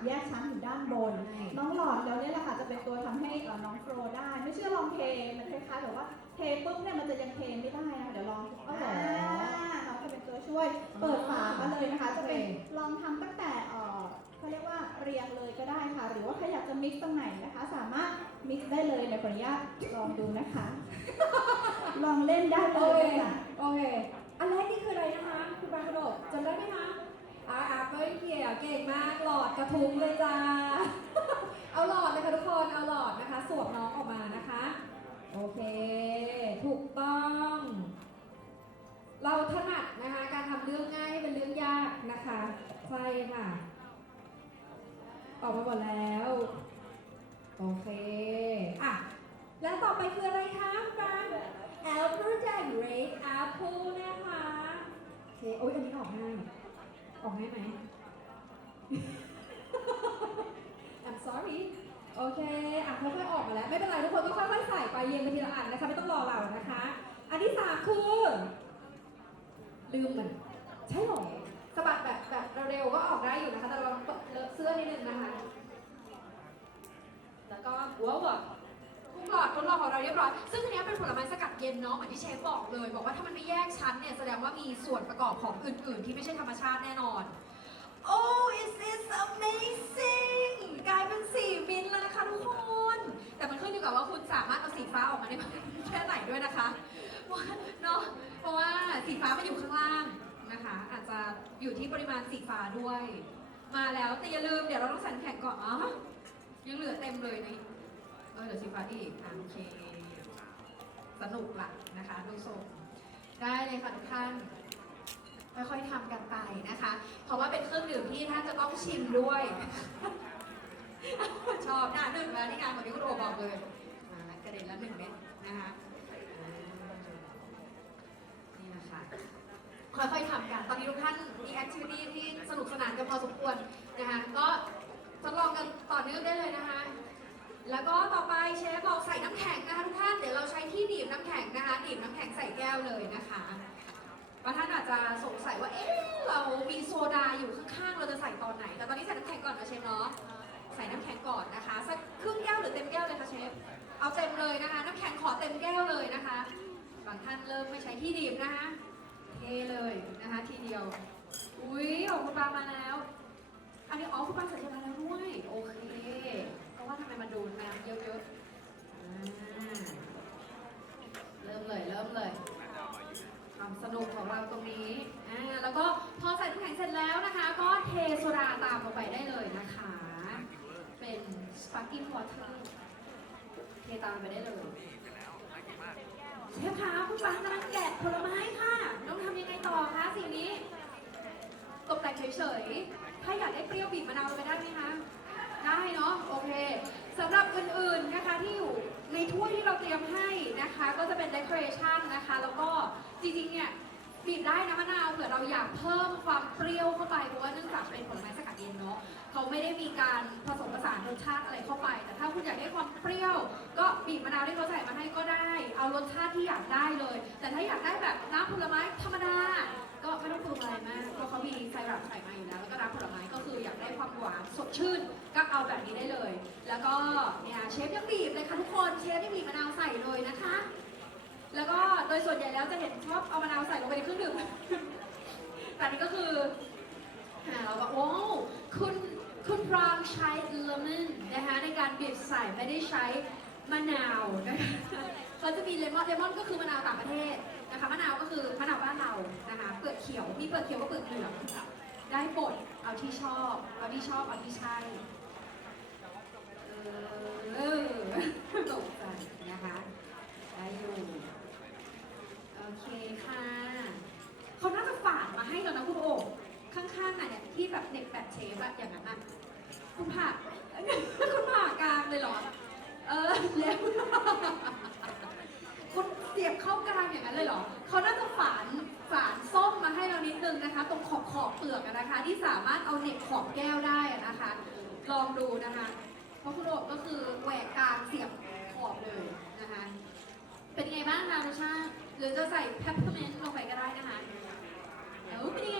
กากแยกชั้นอยู่ด้านบนใช่น้องหลอดแล้วเนี่ยแหละค่ะจะเป็นตัวทำให้เอ่อน้องโฟลว์ได้ ไม่เชื่อลองเทมันคล้ายๆแบบว่าเทปุ๊บเนี่ยมันจะยังเทไม่ได้นะเดี๋ยวลองอ๋อเหรอน้องจะเป็นตัวช่วย เปิดฝามาเลยนะคะ จะเป็นโอเคลองทำตั้งแต่เอ่อเขาเรียกว่าเรียงเลยก็ได้ค่ะ หรือว่าใครอยากจะมิกซ์ตรงไหนนะคะ สามารถมิกซ์ได้เลยในขออนุญาตลองดูนะคะ ลองเล่นได้โอเลเคยค่ะโอเคอั ออกมาหมดแล้ว โอเค อะ แล้วต่อไปคืออะไรคะคุณปราง Apple Direct Apple นะคะ โอเค โอ้ยอันนี้ออกง่าย ออกง่ายไหม I'm sorry โอเค อะค่อยๆออกมาแล้ว ไม่เป็นไรทุกคนก็ค่อยๆใส่ไปเรียงไปทีละอันนะคะ ไม่ต้องรอเรานะคะ อันที่สามคือ ลืมมัน ใช่หรอสะบัดแบบแบบเร็วๆก็ออกได้อยู่นะคะ แต่เราเลอะเสื้อนิดนึงนะคะ แล้วก็หัวแบบกุ้งหลอดทดลองของเราเรียบร้อย ซึ่งอันนี้เป็นผลไม้สกัดเย็นเนาะเหมือนที่เชฟบอกเลย บอกว่าถ้ามันไม่แยกชั้นเนี่ยแสดงว่ามีส่วนประกอบของอื่น ๆ ที่ไม่ใช่ธรรมชาติแน่นอน Oh is this amazing กลายเป็นสีมินแล้วนะคะทุกคน แต่มันขึ้นอยู่กับว่าคุณสามารถเอาสีฟ้าออกมาได้แค่ไหนด้วยนะคะว่าเนาะเพราะว่าสีฟ้ามันอยู่ข้างล่างนะคะ อาจจะอยู่ที่ปริมาณสีฟ้าด้วย มาแล้วแต่อย่าลืมเดี๋ยวเราต้องใส่นแข็งก่อนอ๋อยังเหลือเต็มเลยนี่ ออเหลือสีฟ้าอีกอะโอเค สนุกละนะคะดูทรงได้เลยค่ะทุกท่านค่อยๆทำกันไปนะคะ เพราะว่าเป็นเครื่องดื่มที่ท่านจะต้องชิมด้วย ชอบหน้าหนึ่งแล้วนี่งานเหมือนที่คุณโอบอกเลยกระเด็นละหนึ่งเม็ดนะคะนี่นะคะค่อยๆทำกัน ตอนนี้ทุกท่านมีแอคทิวิตี้ที่สนุกสนานกันพอสมควรนะคะ ก็ทดลองกันต่อเนื่องได้เลยนะคะ แล้วก็ต่อไปเชฟบอกใส่น้ำแข็งนะคะทุกท่าน เดี๋ยวเราใช้ที่หนีบน้ำแข็งนะคะหนีบน้ำแข็งใส่แก้วเลยนะคะบางท่านอาจจะสงสัยว่า เอ๊ะ เรามีโซดาอยู่ข้างๆ เราจะใส่ตอนไหน แต่ตอนนี้ใส่น้ำแข็งก่อนนะเชฟเนาะ ใส่น้ำแข็งก่อนนะคะ สักครึ่งแก้วหรือเต็มแก้วเลยคะเชฟ เอาเต็มเลยนะคะ น้ำแข็งขอเต็มแก้วเลยนะคะ บางท่านเริ่มไม่ใช้ที่หนีบนะคะ เทเลยนะคะทีเดียว อุ้ยของคุณปามาแล้ว อันนี้อ๋อคุณปาใส่เทมาแล้วด้วย โอเค ทำไมมันดูน้ำเยอะๆอ่าเริ่มเลยเริ่มเลย ความสนุกของเราตรงนี้อ่าแล้วก็พอใส่น้ำแข็งเสร็จแล้วนะคะ ก็เทโซดาตามลงไปได้เลยนะคะ เป็น sparkling water เทตามไปได้เลยเชฟคะคุณปางกำลังแกะผลไม้ค่ะ ต้องทำยังไงต่อคะสิ่งนี้ ตกแต่งเฉยๆ ถ้าอยากได้เปรี้ยวบีบมะนาวลงไปได้ไหมคะ ได้เนาะโอเคสำหรับอื่นๆนะคะที่อยู่ในถ้วยที่เราเตรียมให้นะคะ ก็จะเป็น decoration นะคะ แล้วก็จริงๆเนี่ยบีบได้นะมะนาวเผื่อเราอยากเพิ่มความเปรี้ยวเข้าไปเพราะว่าเนื่องจากเป็นผลไม้สกัดเย็นเนาะเขาไม่ได้มีการผสมผสานรสชาติอะไรเข้าไป แต่ถ้าคุณอยากได้ความเปรี้ยว ก็บีบมะนาวที่เขาใส่มาให้ก็ได้ เอารสชาติที่อยากได้เลย แต่ถ้าอยากได้แบบน้ำผลไม้ ความหวานสดชื่นก็เอาแบบนี้ได้เลย แล้วก็เนี่ยเชฟยังบีบเลยค่ะทุกคนเชฟยังบีบมะนาวใส่เลยนะคะ แล้วก็โดยส่วนใหญ่แล้วจะเห็นชอบเอามะนาวใส่ลงไปในเครื่องดื่มแต่อันนี้ก็คืออ่าเราก็โอ้คุณคุณพรางใช้เลมอนนะคะในการบีบใส่ไม่ได้ใช้มะนาวนะคะเขาจะมีเลมอนเลมอนก็คือมะนาวต่างประเทศนะคะมะนาวก็คือมะนาวบ้านเรานะคะเปลือกเขียวมีเปลือกเขียวก็เปลือกเหลือง ได้หมดเอาที่ชอบ เอาที่ชอบ เอาที่ใช่เออตกใจนะคะ ได้อยู่ โอเคค่ะ เขาน่าจะฝากมาให้แล้วนะคุณโอ๋ข้างๆน่ะเนี่ยที่แบบเด็กแบบเชฟอะอย่างนั้นอะคุณผ่าคุณผ่ากลางเลยเหรอ เออแล้วคุณเสียบเข้ากลางอย่างนั้นเลยเหรอเขาน่าจะะคะ ที่สามารถเอาเน็บขอบแก้วได้นะคะ ลองดูนะคะ เพราะคุณโอบก็คือแหวกกลางเสียบขอบเลยนะคะ เป็นไงบ้างคะรสชาติหรือจะใส่เพปเปอร์เมนต์ลงไปก็ได้นะคะเออเป็นยังไง